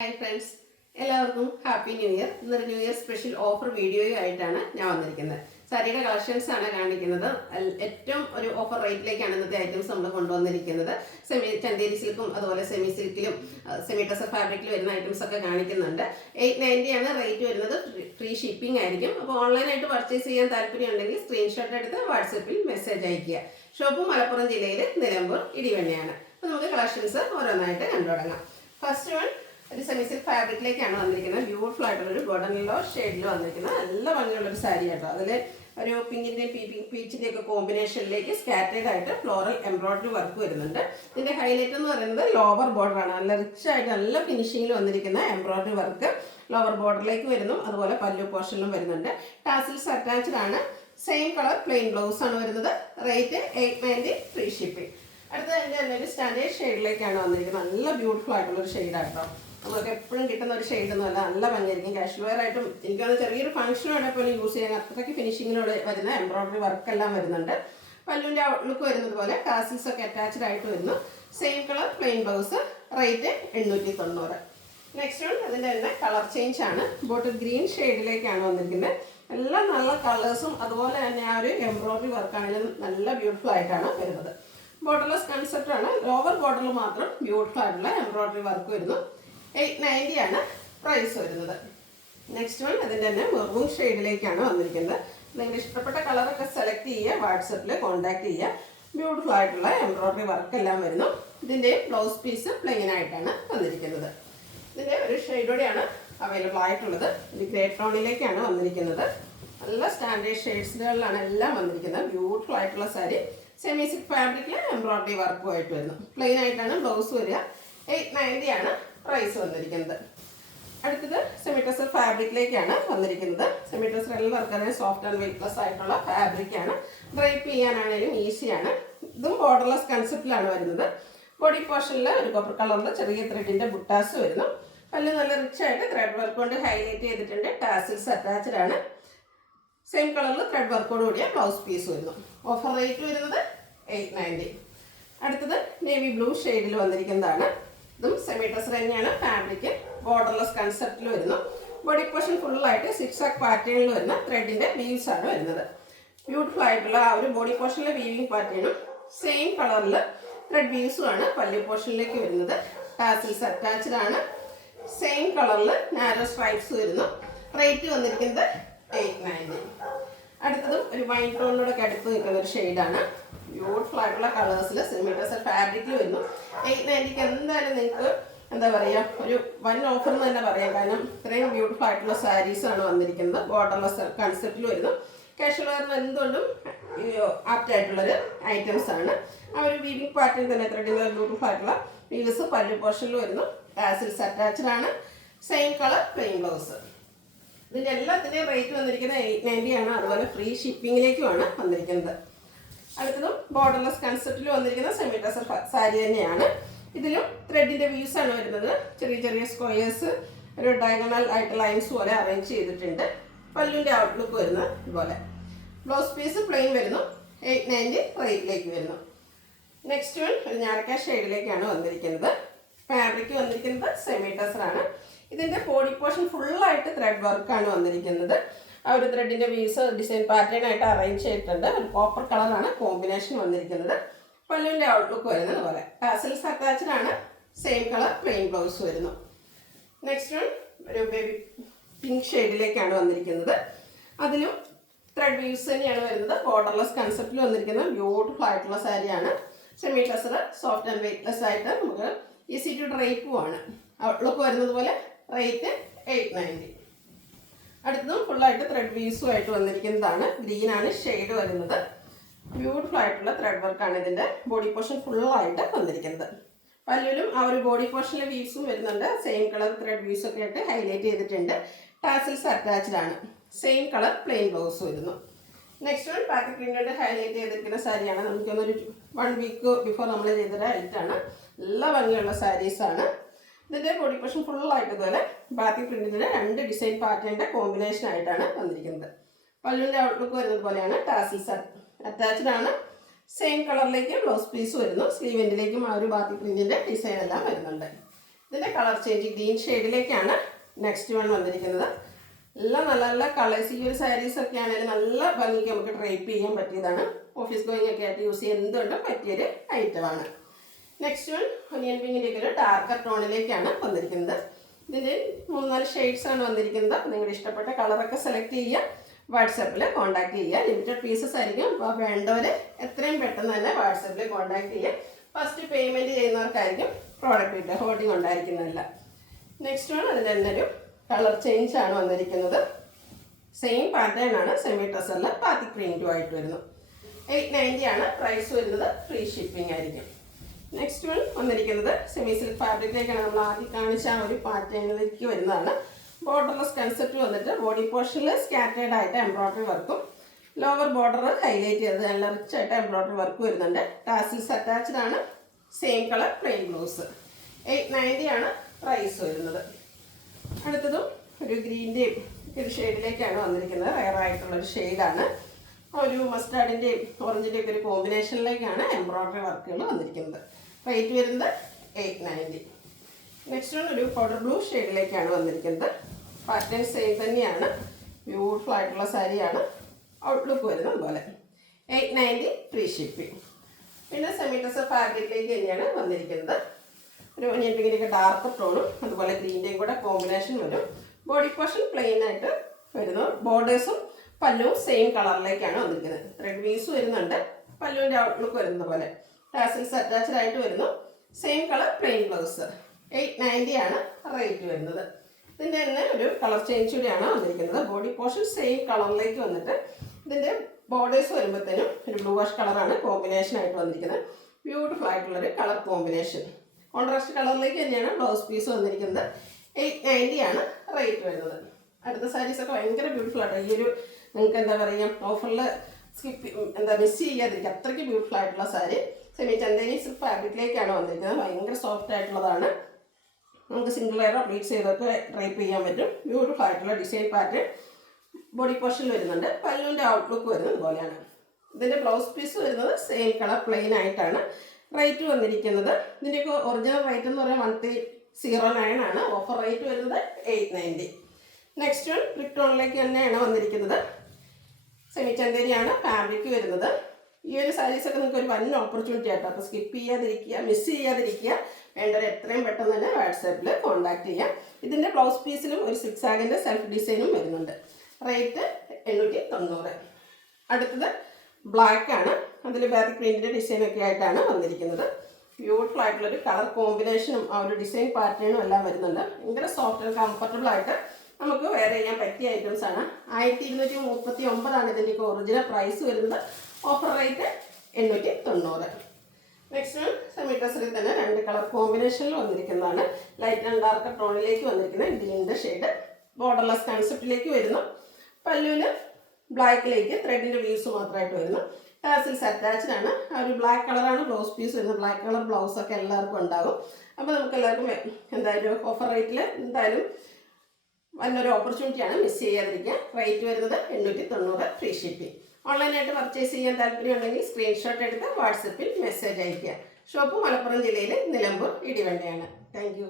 Hi friends, എല്ലാവർക്കും happy new year. ഇന്നൊരു new year special offer വീഡിയോയുമായിട്ടാണ് ഞാൻ വന്നിരിക്കുന്നത്. സാരിയുടെ കളക്ഷൻസ് ആണ് കാണിക്കുന്നത്. ഏറ്റവും ഒരു ഓഫർ റേറ്റിലേക്കാണ് ഇന്നത്തെ ഐറ്റംസ് നമ്മൾ കൊണ്ടുവന്നിരിക്കുന്നത്. ചന്തേരി സിൽക്കും അതുപോലെ സെമി സിൽക്കിലും സെമി ടെസർ ഫാബ്രിക്കിൽ വരുന്ന ഐറ്റംസ് ഒക്കെ കാണിക്കുന്നുണ്ട്. 890 ആണ് റേറ്റ് വരുന്നത്. ഫ്രീ ഷിപ്പിംഗ് ആയിരിക്കും. അപ്പോൾ ഓൺലൈനായിട്ട് പർച്ചേസ് ചെയ്യാൻ താല്പര്യം ഉണ്ടെങ്കിൽ സ്ക്രീൻഷോട്ട് എടുത്ത് വാട്സപ്പിൽ മെസ്സേജ് അയയ്ക്കുക. ഷോപ്പ് മലപ്പുറം ജില്ലയിൽ നിലമ്പൂർ ഇടിവണ്ണയാണ്. അപ്പോൾ നമുക്ക് കളക്ഷൻസ് ഓരോന്നായിട്ട് കണ്ടു തുടങ്ങാം. ഫസ്റ്റ് വൺ ഒരു സെമി സിൽക്ക് ഫാബ്രിക്കിലേക്കാണ് വന്നിരിക്കുന്നത്. ബ്യൂട്ടിഫുൾ ആയിട്ടുള്ളൊരു ഗോൾഡൻ യെല്ലോ ഷെയ്ഡിൽ വന്നിരിക്കുന്നത് നല്ല ഭംഗിയുള്ളൊരു സാരി കേട്ടോ. അതിൽ ഒരു പിങ്കിൻ്റെയും പീച്ചിൻ്റെയും ഒക്കെ കോമ്പിനേഷനിലേക്ക് സ്കാറ്റേഡ് ആയിട്ട് ഫ്ലോറൽ എംബ്രോയിഡറി വർക്ക് വരുന്നുണ്ട്. ഇതിൻ്റെ ഹൈലൈറ്റ് എന്ന് പറയുന്നത് ലോവർ ബോർഡറാണ്. നല്ല റിച്ച് ആയിട്ട് നല്ല ഫിനിഷിങ്ങിൽ വന്നിരിക്കുന്ന എംബ്രോയിഡറി വർക്ക് ലോവർ ബോർഡറിലേക്ക് വരുന്നു. അതുപോലെ പല്ലു പോർഷനിലും വരുന്നുണ്ട്. ടാസിൽസ് അറ്റാച്ച്ഡ് ആണ്. സെയിം കളർ പ്ലെയിൻ ബ്ലൗസ് ആണ് വരുന്നത്. Rate 890 free shipping. അടുത്ത എൻ്റെ ഒരു സ്റ്റാൻഡേർഡ് ഷെയ്ഡിലേക്കാണ് വന്നിരിക്കുന്നത്. നല്ല ബ്യൂട്ടിഫുൾ ആയിട്ടുള്ളൊരു ഷെയ്ഡാണ് കേട്ടോ. നമുക്ക് എപ്പോഴും കിട്ടുന്ന ഒരു ഷെയ്ഡൊന്നുമല്ല, നല്ല ഭംഗിയായിരിക്കും. കാഷ്വൽ വെയർ ആയിട്ടും എനിക്കത് ചെറിയൊരു ഫംഗ്ഷനോടെ പോലും യൂസ് ചെയ്യാൻ അത്രയ്ക്ക് ഫിനിഷിങ്ങിനോട് വരുന്ന എംബ്രോയിഡറി വർക്കെല്ലാം വരുന്നുണ്ട്. പല്ലുവിൻ്റെ ഔട്ട്ലുക്ക് വരുന്നത് പോലെ ടാസിൽസ് ഒക്കെ അറ്റാച്ച്ഡ് ആയിട്ട് വരുന്നു. Same colour plain blouse. Rate 890. Next one അതിൻ്റെ തന്നെ കളർ ചേഞ്ച് ആണ്. ബോട്ടിൽ ഗ്രീൻ ഷെയ്ഡിലേക്കാണ് വന്നിരിക്കുന്നത്. എല്ലാം നല്ല കളേഴ്സും അതുപോലെ തന്നെ ആ ഒരു എംബ്രോയിഡറി വർക്കാണെങ്കിലും നല്ല ബ്യൂട്ടിഫുൾ ആയിട്ടാണ് വരുന്നത്. ബോർഡർലെസ് കൺസെപ്റ്റ് ആണ്. ലോവർ ബോർഡറിൽ മാത്രം ബ്യൂട്ടിഫുൾ ആയിട്ടുള്ള എംബ്രോയിഡറി വർക്ക് വരുന്നു. 890 ആണ് പ്രൈസ് വരുന്നത്. നെക്സ്റ്റ് വൺ അതിൻ്റെ തന്നെ മെറൂൺ ഷെയ്ഡിലേക്കാണ് വന്നിരിക്കുന്നത്. നിങ്ങൾ ഇഷ്ടപ്പെട്ട കളറൊക്കെ സെലക്ട് ചെയ്യുക, വാട്സപ്പിൽ കോൺടാക്ട് ചെയ്യുക. ബ്യൂട്ടിഫുൾ ആയിട്ടുള്ള എംബ്രോയിഡറി വർക്കെല്ലാം വരുന്നു. ഇതിൻ്റെ ബ്ലൗസ് പീസ് പ്ലെയിൻ ആയിട്ടാണ് വന്നിരിക്കുന്നത്. ഇതിൻ്റെ ഒരു ഷെയ്ഡോടെയാണ് അവൈലബിൾ ആയിട്ടുള്ളത്. ഇത് ഗ്രേ ടോണിലേക്കാണ് വന്നിരിക്കുന്നത്. നല്ല സ്റ്റാൻഡേർഡ് ഷെയ്ഡ്സുകളിലാണ് എല്ലാം വന്നിരിക്കുന്നത്. ബ്യൂട്ടിഫുൾ ആയിട്ടുള്ള സാരി സെമി സിൽക്ക് ഫാബ്രിക്കിൽ എംബ്രോയിഡറി വർക്കുമായിട്ട് വരുന്നു. പ്ലെയിൻ ആയിട്ടാണ് ബ്ലൗസ് വരിക. 890 ആണ് പ്രൈസ് വന്നിരിക്കുന്നത്. അടുത്തത് സെമി ടെസർ ഫാബ്രിക്കിലേക്കാണ് വന്നിരിക്കുന്നത്. സെമി ടെസർ എല്ലാവർക്കും തന്നെ സോഫ്റ്റ് ആൻഡ് വെയ്റ്റ്ലെസ് ആയിട്ടുള്ള ഫാബ്രിക്കാണ്. ഡ്രൈപ്പ് ചെയ്യാനാണെങ്കിലും ഈസിയാണ്. ഇതും ബോർഡർലെസ് കൺസെപ്റ്റിലാണ് വരുന്നത്. ബോഡി പോർഷനിൽ ഒരു കോപ്പർ കളറിൽ ചെറിയ ത്രെഡിൻ്റെ ബുട്ടാസ് വരുന്നു. പല്ല് നല്ല റിച്ച് ആയിട്ട് ത്രെഡ് വർക്ക് കൊണ്ട് ഹൈലൈറ്റ് ചെയ്തിട്ടുണ്ട്. ടാസിൽസ് അറ്റാച്ച്ഡ് ആണ്. സെയിം കളറിൽ ത്രെഡ് വർക്കോട് കൂടിയ ബ്ലൗസ് പീസ് വരുന്നു. ഓഫർ റേറ്റ് വരുന്നത് 890. അടുത്തത് നേവി ബ്ലൂ ഷെയ്ഡിൽ വന്നിരിക്കുന്നതാണ്. ഇതും സെമി ടെസർ തന്നെയാണ്. ഫാബ്രിക് ബോർഡർലെസ് കൺസെപ്റ്റിൽ വരുന്നു. ബോഡി പോർഷൻ ഫുള്ളായിട്ട് സിക്സാക് പാറ്റേണിൽ വരുന്ന ത്രെഡിൻ്റെ വീവ്സ് ആണ് വരുന്നത്. ബ്യൂട്ടിഫുൾ ആയിട്ടുള്ള ആ ഒരു ബോഡി പോർഷനിലെ വീവിങ് പാറ്റേണും സെയിം കളറിൽ ത്രെഡ് വീവ്സും ആണ് പല്ലു പോർഷനിലേക്ക് വരുന്നത്. ടാസിൽസ് അറ്റാച്ച്ഡ് ആണ്. സെയിം കളറിൽ നാരോ സ്ട്രൈപ്സ് വരുന്നു. റേറ്റ് വന്നിരിക്കുന്നത് 890. അടുത്തതും ഒരു വൈൻ ടോണിനോടൊക്കെ അടുത്ത് നിൽക്കുന്ന ഒരു ഷെയ്ഡാണ്. ബ്യൂട്ടിഫുൾ ആയിട്ടുള്ള കളേഴ്സിൽ സെമി ടെസർ ഫാബ്രിക്കിൽ വരുന്നു. 890 എന്തായാലും നിങ്ങൾക്ക് എന്താ പറയുക, ഒരു വൻ ഓഫർ എന്ന് തന്നെ പറയാം. കാരണം ഇത്രയും ബ്യൂട്ടിഫുൾ ആയിട്ടുള്ള സാരീസാണ് വന്നിരിക്കുന്നത്. ബോർഡർലെസ് കൺസെപ്റ്റിൽ വരുന്നു. കാഷ്വൽ വെയറിന് എന്തുകൊണ്ടും ആപ്റ്റ് ആയിട്ടുള്ളൊരു ഐറ്റംസ് ആണ്. ആ ഒരു വീവിങ് പാറ്റേൺ തന്നെ ത്രെഡിൻ്റെ ബ്യൂട്ടിഫുൾ ആയിട്ടുള്ള വീവ്സ് പല്ലു പോർഷനിൽ വരുന്നു. ടാസിൽസ് അറ്റാച്ച്ഡ് ആണ്. Same colour plain blouse. ഇതിൻ്റെ എല്ലാത്തിൻ്റെയും റേറ്റ് വന്നിരിക്കുന്നത് 890 ആണ്. അതുപോലെ ഫ്രീ ഷിപ്പിങ്ങിലേക്കുമാണ് വന്നിരിക്കുന്നത്. അടുത്തതും ബോർഡർലെസ് കൺസെപ്റ്റിൽ വന്നിരിക്കുന്ന സെമി ടെസർ സാരി തന്നെയാണ്. ഇതിലും ത്രെഡിൻ്റെ വ്യൂസ് ആണ് വരുന്നത്. ചെറിയ ചെറിയ സ്ക്വയേഴ്സ് ഒരു ഡയഗണൽ ആയിട്ട് ലൈൻസ് പോലെ അറേഞ്ച് ചെയ്തിട്ടുണ്ട്. പല്ലുവിൻ്റെ ഔട്ട്ലുക്ക് വരുന്ന ഇതുപോലെ. ബ്ലൗസ് പീസ് പ്ലെയിൻ വരുന്നു. 890 റേറ്റിലേക്ക് വരുന്നു. നെക്സ്റ്റ് വൺ ഒരു ഞാറക്ക ഷെയ്ഡിലേക്കാണ് വന്നിരിക്കുന്നത്. ഫാബ്രിക് വന്നിരിക്കുന്നത് സെമി ടെസർ ആണ്. ഇതിൻ്റെ ബോഡി പോർഷൻ ഫുള്ളായിട്ട് ത്രെഡ് വർക്കാണ് വന്നിരിക്കുന്നത്. ആ ഒരു ത്രെഡിൻ്റെ വീവ്സ് ഡിസൈൻ പാറ്റേൺ ആയിട്ട് അറേഞ്ച് ചെയ്തിട്ടുണ്ട്. ഒരു കോപ്പർ കളറാണ് കോമ്പിനേഷൻ വന്നിരിക്കുന്നത്. പല്ലുവിൻ്റെ ഔട്ട്ലുക്ക് വരുന്നത് പോലെ. ടാസൽസ് അറ്റാച്ച്ഡ് ആണ്. സെയിം കളർ പ്ലെയിൻ ബ്ലൗസ് വരുന്നു. നെക്സ്റ്റ് വൺ ഒരു ബേബി പിങ്ക് ഷെയ്ഡിലേക്കാണ് വന്നിരിക്കുന്നത്. അതിലും ത്രെഡ് വീവ്സ് തന്നെയാണ് വരുന്നത്. ബോർഡർലെസ് കൺസെപ്റ്റിൽ വന്നിരിക്കുന്ന ബ്യൂട്ടിഫുൾ ആയിട്ടുള്ള സാരിയാണ്. Semi tussar soft and weightless ആയിട്ട് നമുക്ക് ഈസി ടു ഡ്രൈപ്പുമാണ്. ഔട്ട്ലുക്ക് വരുന്നത് പോലെ. റേറ്റ് 890. അടുത്തതും ഫുള്ളായിട്ട് ത്രെഡ് വീവ്സുമായിട്ട് വന്നിരിക്കുന്നതാണ്. ഗ്രീനാണ് ഷെയ്ഡ് വരുന്നത്. ബ്യൂട്ടിഫുൾ ആയിട്ടുള്ള ത്രെഡ് വർക്കാണ് ഇതിൻ്റെ ബോഡി പോർഷൻ ഫുള്ളായിട്ട് വന്നിരിക്കുന്നത്. പല്ലുവിലും ആ ഒരു ബോഡി പോർഷനിലെ വീവ്സും വരുന്നുണ്ട്. സെയിം കളർ ത്രെഡ് വീവ്സ് ഒക്കെ ആയിട്ട് ഹൈലൈറ്റ് ചെയ്തിട്ടുണ്ട്. ടാസിൽസ് അറ്റാച്ച്ഡ് ആണ്. സെയിം കളർ പ്ലെയിൻ ബ്ലൗസ് വരുന്നു. Next one packet print highlight ചെയ്തിരിക്കുന്ന സാരിയാണ്. നമുക്കൊന്നൊരു 1 വീക്ക് ബിഫോർ നമ്മൾ ചെയ്തൊരു ഐറ്റാണ്. നല്ല ഭംഗിയുള്ള സാരീസാണ്. ഇതിൻ്റെ ബോഡി പോർഷൻ ഫുള്ളായിട്ട് ഇതുപോലെ ബാത്തിക് പ്രിൻറ്റിൻ്റെ 2 ഡിസൈൻ പാറ്റേണിൻ്റെ കോമ്പിനേഷൻ ആയിട്ടാണ് വന്നിരിക്കുന്നത്. പല്ലുവിൻ്റെ ഔട്ട്ലുക്ക് വരുന്നത് പോലെയാണ്. ടാസിൽസ് അറ്റാച്ച്ഡ് ആണ്. സെയിം കളറിലേക്ക് ബ്ലൗസ് പീസ് വരുന്നു. സ്ലീവ് എൻഡിലേക്കും ആ ഒരു ബാത്തിക് പ്രിൻറ്റിൻ്റെ ഡിസൈൻ എല്ലാം വരുന്നുണ്ട്. ഇതിൻ്റെ കളർ ചേഞ്ച് ഗ്രീൻ ഷെയ്ഡിലേക്കാണ് നെക്സ്റ്റ് വൺ വന്നിരിക്കുന്നത്. എല്ലാം നല്ല നല്ല കളേഴ്സ്. ഈ ഒരു സാരീസൊക്കെ ആണെങ്കിലും നല്ല ഭംഗിക്ക് നമുക്ക് ഡ്രൈപ്പ് ചെയ്യാൻ പറ്റിയതാണ്. ഓഫീസ് ഗോയിങ് ഒക്കെ ആയിട്ട് യൂസ് ചെയ്യാൻ എന്തുകൊണ്ടും പറ്റിയൊരു ഐറ്റമാണ്. നെക്സ്റ്റ് വൺ ഒനിയൻ പിങ്കിൻ്റെ ഒക്കെ ഒരു ഡാർക്കർ ടോണിലേക്കാണ് വന്നിരിക്കുന്നത്. ഇതിൻ്റെ 3-4 ഷെയ്ഡ്സാണ് വന്നിരിക്കുന്നത്. നിങ്ങളുടെ ഇഷ്ടപ്പെട്ട കളറൊക്കെ സെലക്ട് ചെയ്യുക, വാട്സാപ്പിൽ കോൺടാക്ട് ചെയ്യുക. ലിമിറ്റഡ് പീസസ് ആയിരിക്കും. അപ്പോൾ വേണ്ടവർ എത്രയും പെട്ടെന്ന് തന്നെ വാട്സാപ്പിൽ കോൺടാക്ട് ചെയ്യുക. ഫസ്റ്റ് പേയ്മെൻറ്റ് ചെയ്യുന്നവർക്കായിരിക്കും പ്രോഡക്റ്റ് കിട്ടുക, ഹോൾഡിംഗ് ഉണ്ടായിരിക്കുന്നതല്ല. നെക്സ്റ്റ് വൺ അതിൻ്റെ തന്നെ ഒരു കളർ ചേഞ്ച് ആണ് വന്നിരിക്കുന്നത്. സെയിം പാറ്റേൺ ആണ്, സെമി ടസറിൽ പാത്തിക് പ്രിൻറ്റും ആയിട്ട് വരുന്നു. 890 ആണ് പ്രൈസ് വരുന്നത്. ഫ്രീ ഷിപ്പിംഗ് ആയിരിക്കും. നെക്സ്റ്റ് വൺ വന്നിരിക്കുന്നത് സെമി സിൽക്ക് ഫാബ്രിക്കിലേക്കാണ്. നമ്മൾ ആദ്യം കാണിച്ച ആ ഒരു പാറ്റേണിലേക്ക് വരുന്നതാണ്. ബോർഡർലെസ് കൺസെപ്റ്റ് വന്നിട്ട് ബോഡി പോർഷനിൽ സ്കാറ്റേഡ് ആയിട്ട് എംബ്രോയ്ഡറി വർക്കും, ലോവർ ബോർഡർ ഹൈലൈറ്റ് ചെയ്ത് നല്ല റിച്ച് ആയിട്ട് എംബ്രോയ്ഡറി വർക്ക് വരുന്നുണ്ട്. ടാസിൽസ് അറ്റാച്ച്ഡ് ആണ്. Same colour plain blouse. 890 ആണ് പ്രൈസ് വരുന്നത്. അടുത്തതും ഒരു ഗ്രീൻ്റെയും ഒരു ഷെയ്ഡിലേക്കാണ് വന്നിരിക്കുന്നത്. റയർ ആയിട്ടുള്ളൊരു ഷെയ്ഡാണ്. ഒരു മസ്റ്റാർഡിൻ്റെയും ഓറഞ്ചിൻ്റെയും ഒക്കെ ഒരു കോമ്പിനേഷനിലേക്കാണ് എംബ്രോയ്ഡറി വർക്കുകൾ വന്നിരിക്കുന്നത്. റേറ്റ് വരുന്നത് 890. നെക്സ്റ്റ് വൺ ഒരു പൗഡർ ബ്ലൂ ഷെയ്ഡിലേക്കാണ് വന്നിരിക്കുന്നത്. പാറ്റേൺ സെയിം തന്നെയാണ്. ബ്യൂട്ടിഫുൾ ആയിട്ടുള്ള സാരിയാണ്. ഔട്ട്ലുക്ക് വരുന്നത് പോലെ. 890 ഫ്രീ ഷിപ്പിംഗ്. പിന്നെ സെമി ടസർ ഫാബ്രിക്കിലേക്ക് തന്നെയാണ് വന്നിരിക്കുന്നത്. ഒരു ഒനിയൻ പിങ്കിൻ്റെയൊക്കെ ഡാർക്ക് ടോണും അതുപോലെ ഗ്രീൻ്റെയും കൂടെ കോമ്പിനേഷൻ വരും. ബോഡി പോർഷൻ പ്ലെയിൻ ആയിട്ട് വരുന്നു. ബോർഡേഴ്സും പല്ലുവും സെയിം കളറിലേക്കാണ് വന്നിരിക്കുന്നത്. ത്രെഡ് വീസ് വരുന്നുണ്ട്. പല്ലുവിൻ്റെ ഔട്ട്ലുക്ക് വരുന്ന പോലെ. ടാസിൽസ് അറ്റാച്ച്ഡ് ആയിട്ട് വരുന്നു. Same colour plain blouse. 890 ആണ് റേറ്റ് വരുന്നത്. ഇതിൻ്റെ തന്നെ ഒരു കളർ ചേഞ്ച് കൂടിയാണ് വന്നിരിക്കുന്നത്. ബോഡി പോർഷൻ സെയിം കളറിലേക്ക് വന്നിട്ട് ഇതിൻ്റെ ബോർഡേഴ്സ് വരുമ്പോഴത്തേനും ഒരു ബ്ലൂ വാഷ് കളറാണ് കോമ്പിനേഷൻ ആയിട്ട് വന്നിരിക്കുന്നത്. ബ്യൂട്ടിഫുൾ ആയിട്ടുള്ളൊരു കളർ കോമ്പിനേഷൻ. കോൺട്രാസ്റ്റ് കളറിലേക്ക് തന്നെയാണ് ബ്ലൗസ് പീസ് വന്നിരിക്കുന്നത്. 890 ആണ് റേറ്റ് വരുന്നത്. അടുത്ത സാരീസൊക്കെ ഭയങ്കര ബ്യൂട്ടിഫുൾ ആട്ടോ. ഈ ഒരു നിങ്ങൾക്ക് എന്താ പറയുക, ഓഫറിൽ മിസ് ചെയ്യാതിരിക്കുക, അത്രയ്ക്ക് ബ്യൂട്ടിഫുൾ ആയിട്ടുള്ള സാരി. സെമി ചന്ദേരി സിൽക്ക് ഫാബ്രിക്കിലേക്കാണ് വന്നിരിക്കുന്നത്. ഭയങ്കര സോഫ്റ്റ് ആയിട്ടുള്ളതാണ്. നമുക്ക് സിംഗിൾ ലെയറോ പ്ലീറ്റ്സ് ചെയ്തൊക്കെ ഡ്രൈപ്പ് ചെയ്യാൻ പറ്റും. ബ്യൂട്ടിഫുൾ ആയിട്ടുള്ള ഡിസൈൻ പാറ്റേൺ ബോഡി പോർഷനിൽ വരുന്നുണ്ട്. പല്ലുവിൻ്റെ ഔട്ട്ലുക്ക് വരുന്നത് ഇതുപോലെയാണ്. ഇതിൻ്റെ ബ്ലൗസ് പീസ് വരുന്നത് സെയിം കളർ പ്ലെയിൻ ആയിട്ടാണ്. റേറ്റ് വന്നിരിക്കുന്നത് ഇതിൻ്റെയൊക്കെ ഒറിജിനൽ റേറ്റ് എന്ന് പറയുന്നത് 1309 ആണ്. ഓഫർ റേറ്റ് വരുന്നത് 890. നെക്സ്റ്റ് വൺ ബ്രിക് തന്നെയാണ് വന്നിരിക്കുന്നത്. സെമി ചന്ദേരിയാണ് ഫാബ്രിക് വരുന്നത്. ഈ ഒരു സാരീസൊക്കെ നിങ്ങൾക്ക് ഒരു വൻ ഓപ്പർച്യൂണിറ്റി ആട്ടോ. അപ്പോൾ സ്കിപ്പ് ചെയ്യാതിരിക്കുക, മിസ് ചെയ്യാതിരിക്കുക. വേണ്ടവർ എത്രയും പെട്ടെന്ന് തന്നെ വാട്സാപ്പിൽ കോൺടാക്ട് ചെയ്യാം. ഇതിൻ്റെ ബ്ലൗസ് പീസിലും ഒരു സിക്സാഗിൻ്റെ സെൽഫ് ഡിസൈനും വരുന്നുണ്ട്. റേറ്റ് 890. അടുത്തത് ബ്ലാക്ക് ആണ്. അതിൽ ബാത്തിക് പ്രിൻറ്റിൻ്റെ ഡിസൈനൊക്കെ ആയിട്ടാണ് വന്നിരിക്കുന്നത്. ബ്യൂട്ടിഫുൾ ആയിട്ടുള്ളൊരു കളർ കോമ്പിനേഷനും ആ ഒരു ഡിസൈൻ പാറ്റേണും എല്ലാം വരുന്നുണ്ട്. ഭയങ്കര സോഫ്റ്റ് ആൻഡ് കംഫർട്ടബിൾ ആയിട്ട് നമുക്ക് വെയർ ചെയ്യാൻ പറ്റിയ ഐറ്റംസ് ആണ്. 1239 ആണ് ഇതിൻ്റെയൊക്കെ ഒറിജിനൽ പ്രൈസ് വരുന്നത്. Offer rate 890. നെക്സ്റ്റ് സെമി ടസറിൽ തന്നെ 2 കളർ കോമ്പിനേഷനിൽ വന്നിരിക്കുന്നതാണ്. ലൈറ്റ് ആൻഡ് ഡാർക്ക് ടോണിലേക്ക് വന്നിരിക്കുന്ന ഗ്രീനിൻ്റെ ഷെയ്ഡ്. ബോർഡർലെസ് കൺസെപ്റ്റിലേക്ക് വരുന്നു. പല്ലുവിന് ബ്ലാക്കിലേക്ക് ത്രെഡിൻ്റെ വീസ് മാത്രമായിട്ട് വരുന്നു. ടാസിൽസ് അറ്റാച്ച്ഡ് ആണ്. ആ ഒരു ബ്ലാക്ക് കളറാണ് ബ്ലൗസ് പീസ് വരുന്നത്. ബ്ലാക്ക് കളർ ബ്ലൗസൊക്കെ എല്ലാവർക്കും ഉണ്ടാകും. അപ്പോൾ നമുക്ക് എല്ലാവർക്കും എന്തായാലും ഓഫർ റേറ്റിൽ എന്തായാലും നല്ലൊരു ഓപ്പർച്യൂണിറ്റിയാണ്. മിസ് ചെയ്യാതിരിക്കുക. റേറ്റ് വരുന്നത് 890 ഫ്രീ ഷിപ്പിംഗ്. ഓൺലൈനായിട്ട് പർച്ചേസ് ചെയ്യാൻ താല്പര്യമുണ്ടെങ്കിൽ സ്ക്രീൻഷോട്ട് എടുത്ത് വാട്സപ്പിൽ മെസ്സേജ് അയയ്ക്കുക. ഷോപ്പ് മലപ്പുറം ജില്ലയിൽ നിലമ്പൂർ ഇടിവണ്ടിയാണ്. Thank you.